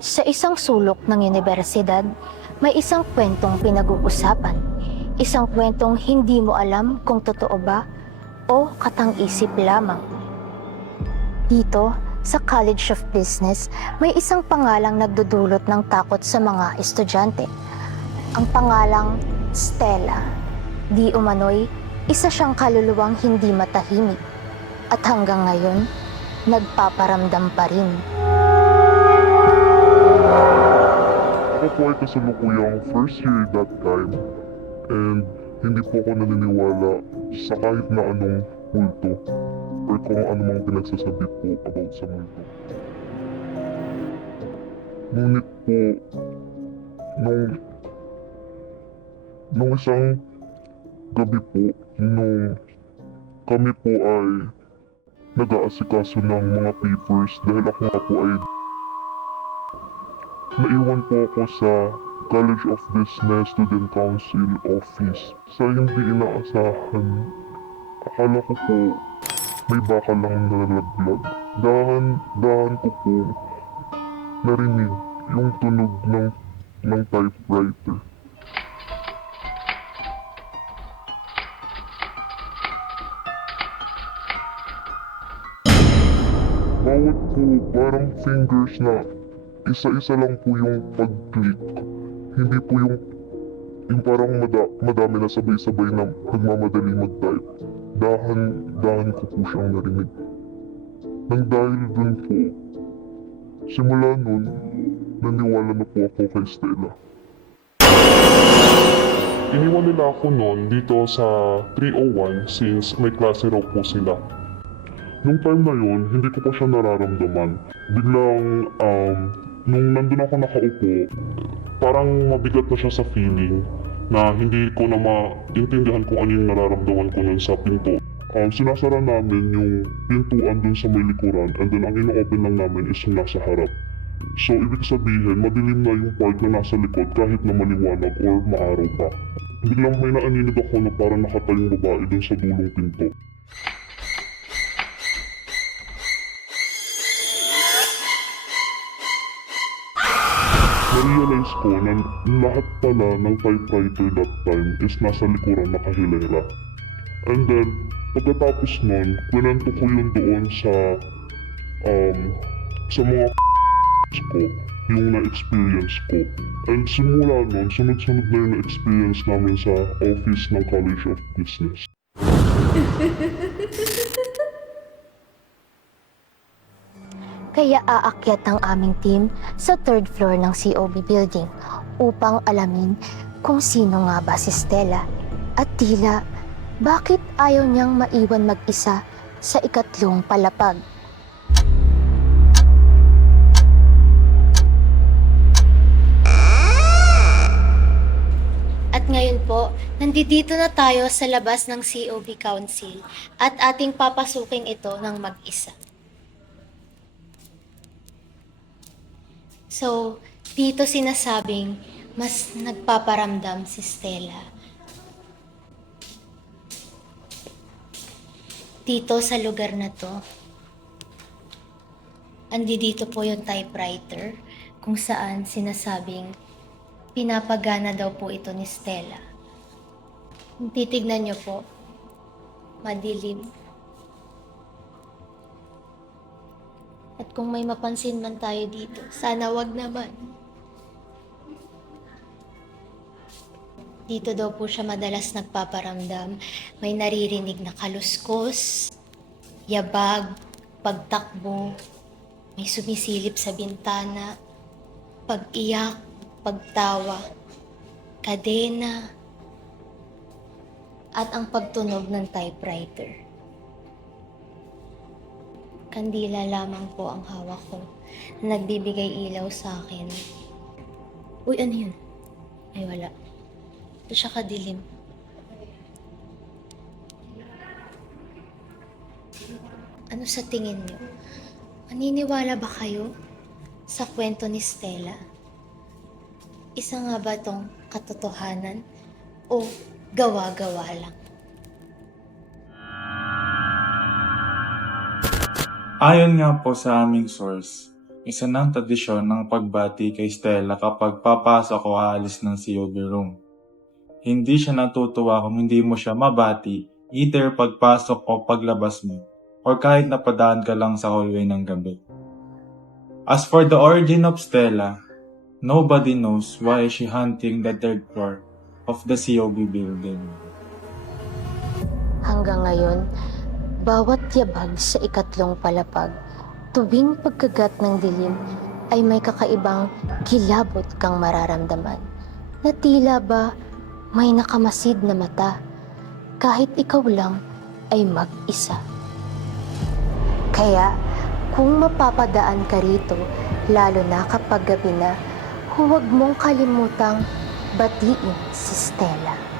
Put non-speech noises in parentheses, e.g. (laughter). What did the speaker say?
Sa isang sulok ng universidad, may isang kwentong pinag-uusapan. Isang kwentong hindi mo alam kung totoo ba o katang-isip lamang. Dito, sa College of Business, may isang pangalang nagdudulot ng takot sa mga estudyante. Ang pangalang Stella. Di umano'y isa siyang kaluluwang hindi matahimik. At hanggang ngayon, nagpaparamdam pa rin. Ako po ay kasalukuyang first year that time and hindi po ako naniniwala sa kahit na anong multo or kung ano mang pinagsasabi po about sa multo. Ngunit po, nung, nung isang gabi po, nung kami po ay nag-aasikaso ng mga papers dahil ako nga po ay naiwan po ako sa College of Business Student Council Office. Sa hindi inaasahan, akala ko po may baka lang nalalaglag. Dahan, dahan ko po narinig yung tunog ng, ng typewriter. Bawat po parang fingers na isa-isa lang po yung pag-click. Hindi po yung yung parang mada, madami na sabay-sabay na nagmamadali mag-type. Dahan-dahan ko po siyang narinig. Nang dahil dun po, simula nun, naniwala na po ako kay Stella. Iniwan nila ako noon dito sa 301 since may klase raw po sila. Nung time na yun, hindi ko pa siya nararamdaman. Biglang, um, nung nandun ako nakaupo, parang mabigat na siya sa feeling na hindi ko na maintindihan kung ano yung nararamdaman ko nun sa pinto. Um, sinasara namin yung pintuan dun sa may likuran and then ang ino-open lang namin is yung nasa harap. So, ibig sabihin, madilim na yung part na nasa likod kahit na maliwanag or maaraw pa. Biglang may naaninig ako na parang nakatayong babae dun sa dulong pinto. Na-realize ko na lahat pala ng typewriter that time is nasa likuran nakahilera. And then, pagkatapos nun, kwento ko yun doon sa, um, sa mga (laughs) ko, yung na-experience ko. And simula nun, sunod-sunod na yung na-experience namin sa office ng College of Business. (laughs) Kaya aakyat ang aming team sa third floor ng COB building upang alamin kung sino nga ba si Stella. At tila, bakit ayaw niyang maiwan mag-isa sa ikatlong palapag? At ngayon po, nandito na tayo sa labas ng COB Council at ating papasukin ito ng mag-isa. So, dito sinasabing mas nagpaparamdam si Stella. Dito sa lugar na to, andi dito po yung typewriter kung saan sinasabing pinapagana daw po ito ni Stella. Titignan niyo po, madilim. Kung may mapansin man tayo dito, sana wag naman. Dito daw po siya madalas nagpaparamdam. May naririnig na kaluskos, yabag, pagtakbo, may sumisilip sa bintana, pag-iyak, pagtawa, kadena, at ang pagtunog ng typewriter. Kandila lamang po ang hawak ko na nagbibigay ilaw sa akin. Uy, ano yun? Ay, wala. Ito siya kadilim. Ano sa tingin niyo? Maniniwala ba kayo sa kwento ni Stella? Isa nga ba tong katotohanan o gawa-gawa lang? Ayon nga po sa aming source, isa ng tradisyon ng pagbati kay Stella kapag papasok o aalis ng COB room. Hindi siya natutuwa kung hindi mo siya mabati either pagpasok o paglabas mo or kahit napadaan ka lang sa hallway ng gabi. As for the origin of Stella, nobody knows why she hunting the third floor of the COB building. Hanggang ngayon, bawat yabag sa ikatlong palapag, tuwing pagkagat ng dilim, ay may kakaibang kilabot kang mararamdaman. Na tila ba may nakamasid na mata, kahit ikaw lang ay mag-isa. Kaya, kung mapapadaan ka rito, lalo na kapag gabi na, huwag mong kalimutang batiin si Stella.